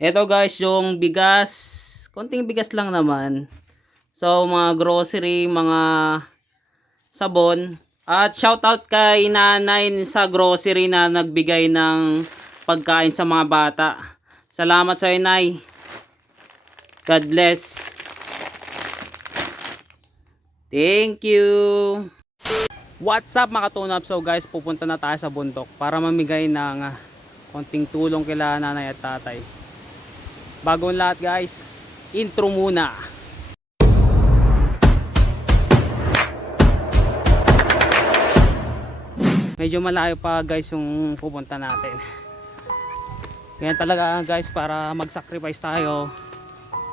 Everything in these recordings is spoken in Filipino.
Ito guys, yung bigas. Konting bigas lang naman. So, mga grocery, mga sabon. At shoutout kay nanay sa grocery na nagbigay ng pagkain sa mga bata. Salamat sa inay. God bless. Thank you. What's up mga tunap? So guys, pupunta na tayo sa bundok para mamigay ng konting tulong kila nanay at tatay. Bagong lahat guys, intro muna. Medyo malayo pa guys yung pupunta natin. Ganyan talaga guys, para mag-sacrifice tayo.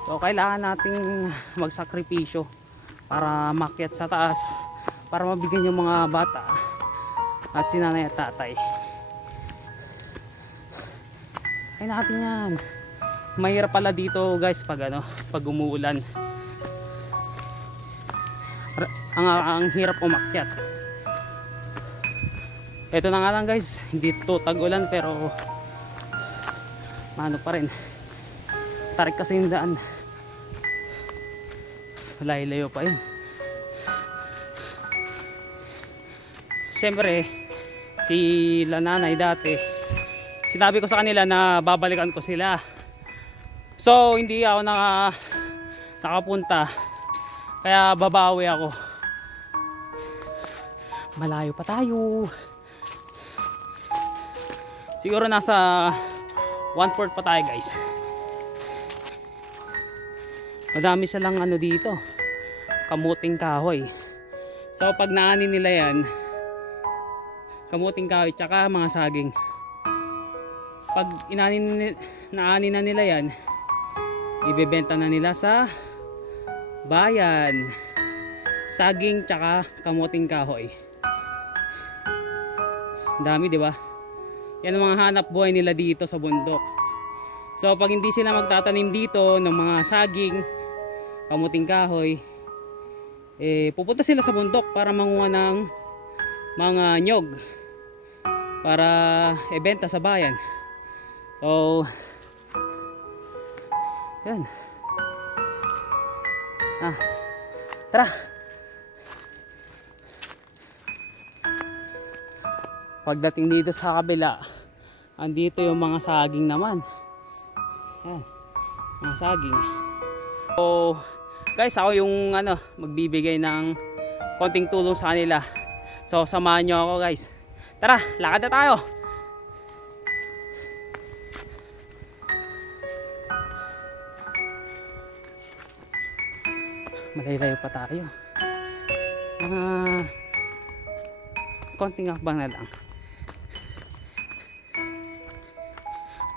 So kailangan nating magsakripisyo para makyat sa taas, para mabigyan yung mga bata at si nanay at tatay. Ay natin yan. Mahirap pala dito guys pag pag umuulan. Ang hirap umakyat. Ito na nga lang guys, hindi to tag-ulan pero ano pa rin. Tarik kasi yung daan. Layo pa yun. Siyempre, sila nanay dati, sinabi ko sa kanila na babalikan ko sila. So, hindi ako nakapunta. Kaya babawi ako. Malayo pa tayo. Siguro nasa 1/4 pa tayo guys. Madami silang dito, kamuting kahoy. So pag naanin nila yan, kamuting kahoy tsaka mga saging. Pag naanin na nila yan, ibebenta na nila sa bayan. Saging tsaka kamuting kahoy. Dami, di ba? Yan ang mga hanap buhay nila dito sa bundok. So pag hindi sila magtatanim dito ng mga saging, kamuting kahoy, pupunta sila sa bundok para manguha ng mga nyog para ibenta sa bayan. So yan. Tara. Pagdating dito sa kabila, andito yung mga saging naman. Yan, mga saging. So guys, ako yung magbibigay ng konting tulong sa kanila. So samahan nyo ako guys. Tara, lakad na tayo. Malayo pa tayo. Konting akbang na lang.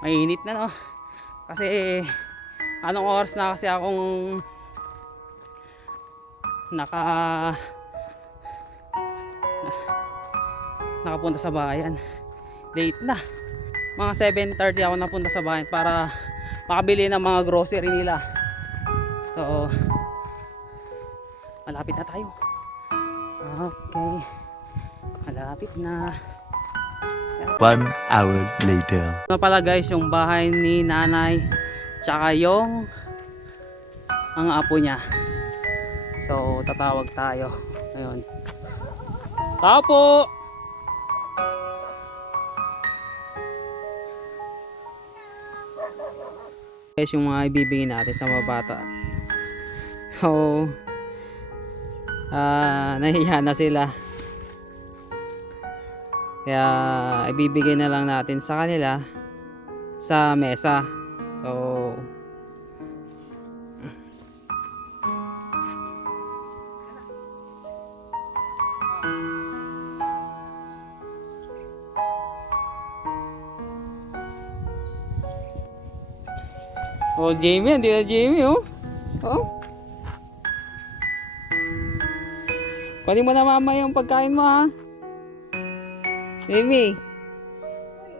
Mainit na no. Kasi anong oras na kasi akong nakapunta sa bayan. Late na. Mga 7:30 ako napunta sa bayan para makabili ng mga grocery nila. So malapit na tayo. Okay. Malapit na. 1 hour later. Ano pala guys, yung bahay ni nanay tsaka yung mga apo niya. So tatawag tayo ngayon. Tao po. Guys, yung mga ibibigay natin sa mga bata. So nahiya na sila. Kaya ibibigay na lang natin sa kanila sa mesa. So oh, Jamie, hindi na Jamie oh. Oh. Kunin mo na mama yung pagkain mo ha. Jamie.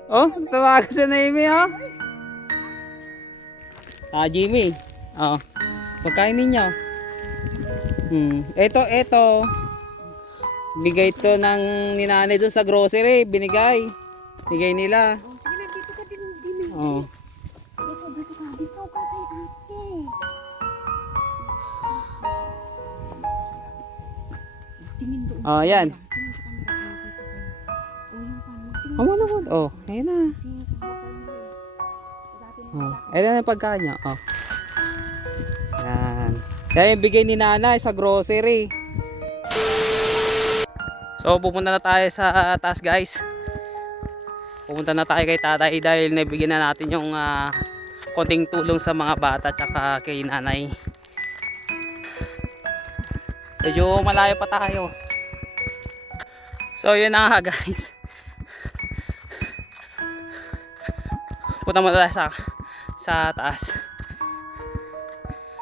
Oh, tawagan sa Jamie oh. Jamie. Oh. Pagkain ninyo. Ito. Bigay to ng ninanay doon sa grocery, binigay. Bigay nila. Sige na, dito ka din, Jimmy. Oh. Dito, Ikaw ka kay ate. Tingin doon. Oh, yan. Tingin sa camera. Nakita kayo. O yung paano. Tingin. Oh, wala mo. Oh, ayun na. Tingin ka mo kayo. Dati na Oh, ayun na yung pagkain niya. Oh. Yan. Kaya yung bigay ni nanay sa grocery. So, pupunta na tayo sa taas, guys. Pupunta na tayo kay tatay dahil nabigyan na natin yung konting tulong sa mga bata tsaka kay nanay. Medyo malayo pa tayo. So, yun na nga, guys. Punta muna tayo sa taas.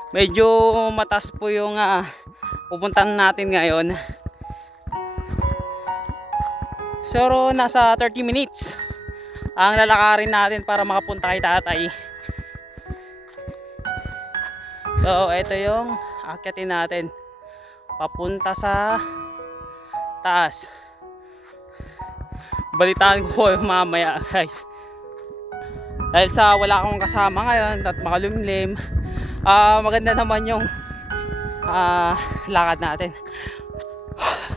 Medyo mataas po yung pupuntahan natin ngayon. So nasa 30 minutes ang lalakarin natin para makapunta kay tatay. So ito yung akyatin natin papunta sa taas. Balitaan ko mamaya, guys. Dahil sa wala akong kasama ngayon at makalumlim, maganda naman yung lakad natin.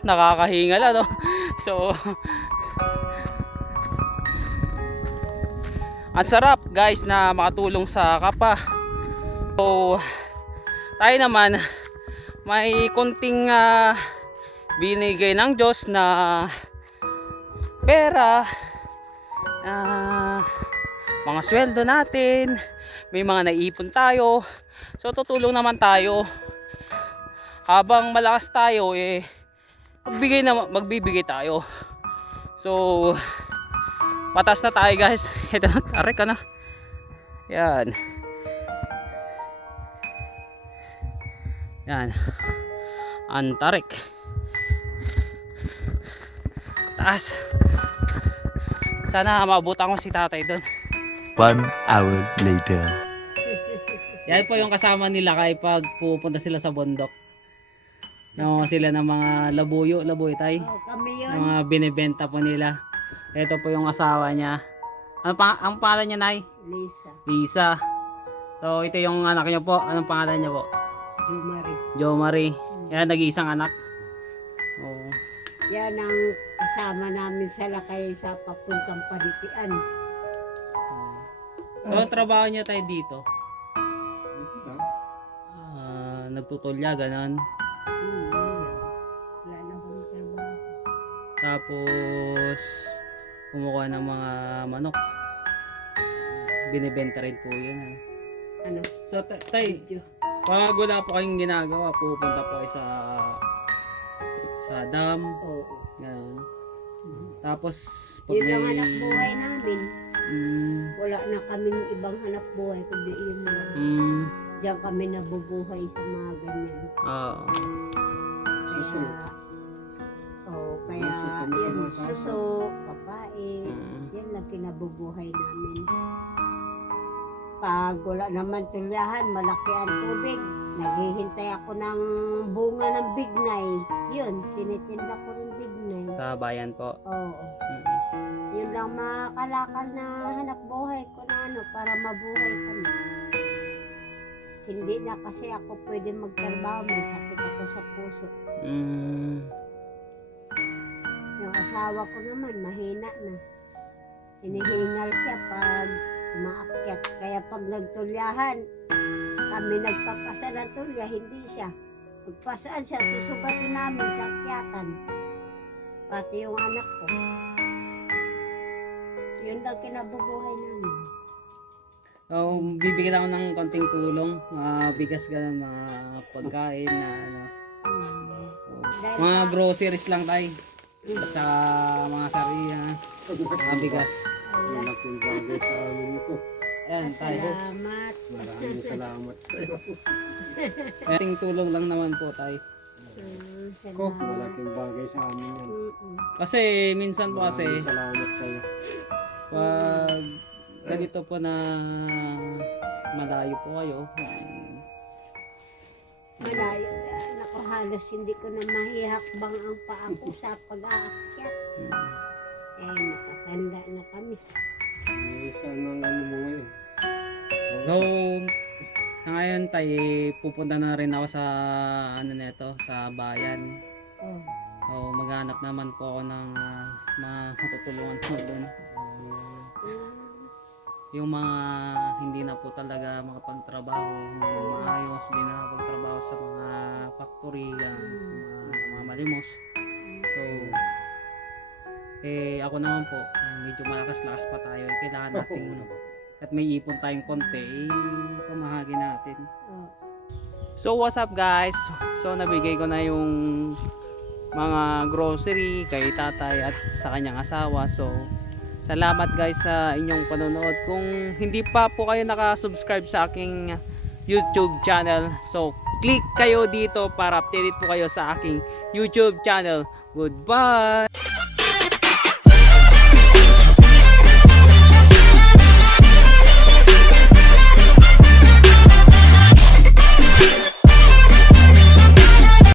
Nakakahingal ano. So ang sarap, guys, na makatulong sa kapwa. So tayo naman may konting binigay ng Diyos na pera, mga sweldo natin, may mga naipon tayo. So tutulong naman tayo. Habang malakas tayo, magbibigay tayo. So patas na tayo, guys. Ito na, tarik ka na. Yan. Yan. Antarik. Taas. Sana maabutan ko si tatay doon. 1 hour later. Yan po yung kasama nila kay pag pupunta sila sa bundok. No, sila ng mga labuyo tay. Oh, kami yun. Yung mga binibenta po nila. Ito po yung asawa niya. Ang pangalan niya, Nay? Lisa. Lisa. So ito yung anak niya po. Anong pangalan niya po? Jumari. Jo Marie. Yan, nag-iisang anak. Oh. Yan ang kasama namin sa lakay sa papuntang Palitian. So ang trabaho niya tayo dito? Nagtutulya, ganon. Wala na akong trabaho. Tapos kumukuha ng mga manok. Binibenta rin po yun. Ano? So tay, pag wala po kayong ginagawa, pupunta po kayo sa dam. Oo. Ganon. Tapos pag Yun ang may hanap buhay namin. mm, Wala na kaming ibang hanap buhay kundi yun lang. mm, Diyan kami nabubuhay sa mga ganyan. oo. Kaya yun, suso, papain, yan lang kinabubuhay namin. Pag wala naman tulyahan, malaki ang tubig, naghihintay ako ng bunga ng bignay. Yun, sinitinda ko rin bignay. Sa bayan po. Oo. Mm. Yun lang makalakal na hanap buhay ko na para mabuhay kami. Hindi na kasi ako pwede magtrabaho, may sakit ako sa puso. Mm. Yung asawa ko naman, mahina na. Hinihingal siya pag umaakyat. Kaya pag nagtulyahan, kami nagpapasa ng tulya, hindi siya. Pagpasaan siya, susugatin namin sa akyatan. Pati yung anak ko. Yun lang kinabubuhay namin. So, bibigyan ako ng konting tulong, mga bigas ganun, mga pagkain na ano. Dahil Mga sa- groceries lang tayo. At saka mga sardinas, mga bigas. Malaking bagay sa amin ito. Ayan tayo. Salamat. Maraming salamat sa iyo. Konting tulong lang naman po tayo. Salamat. Malaking bagay sa amin yan. Kasi minsan po kasi Maraming salamat sa iyo. pag ganito po na malayo po kayo, Malayo. Naku, halos hindi ko na mahihakbang ang paa ko sa pag-aakyat. Nakatanda na kami. Isa ng ano mo ngayon. So, sa ngayon tayo pupunta na rin ako sa ano nito, sa bayan. Oh. So, maghanap naman po ako ng mga matutulungan ko doon. Yung mga hindi na po talaga makapagtrabaho ng maayos, hindi na makapagtrabaho sa mga factory, mga malimos. So, ako naman po, medyo malakas-lakas pa tayo. Kailangan natin, at may ipon tayong konti, pamahagi natin. Oh. So what's up guys? So nabigay ko na yung mga grocery kay tatay at sa kanyang asawa. So salamat guys sa inyong panonood. Kung hindi pa po kayo nakasubscribe sa aking YouTube channel, so click kayo dito para updated po kayo sa aking YouTube channel. Goodbye!